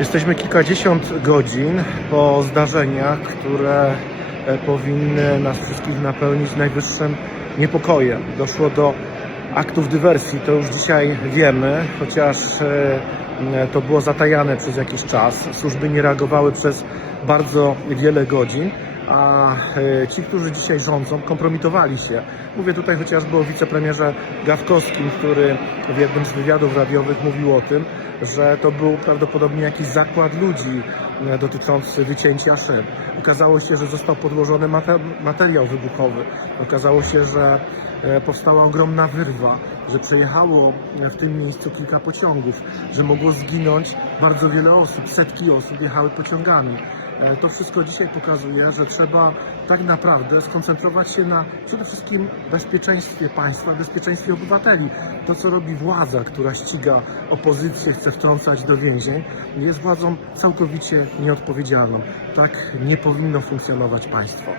Jesteśmy kilkadziesiąt godzin po zdarzeniach, które e, powinny nas wszystkich napełnić najwyższym niepokojem. Doszło do aktów dywersji, to już dzisiaj wiemy, chociaż e, to było zatajane przez jakiś czas. Służby nie reagowały przez bardzo wiele godzin, a e, ci, którzy dzisiaj rządzą, kompromitowali się. Mówię tutaj chociażby o wicepremierze Gawkowskim, który w jednym z wywiadów radiowych mówił o tym, że to był prawdopodobnie jakiś zakład ludzi e, dotyczący wycięcia szyb. Okazało się, że został podłożony mate- materiał wybuchowy. Okazało się, że e, powstała ogromna wyrwa, że przejechało w tym miejscu kilka pociągów, że mogło zginąć bardzo wiele osób, setki osób jechały pociągami. E, To wszystko dzisiaj pokazuje, że trzeba tak naprawdę skoncentrować się na przede wszystkim bezpieczeństwie państwa, bezpieczeństwie obywateli. To, co robi władza, która ściga opozycję, chce wtrącać do więzień, jest władzą całkowicie nieodpowiedzialną. Tak nie powinno funkcjonować państwo.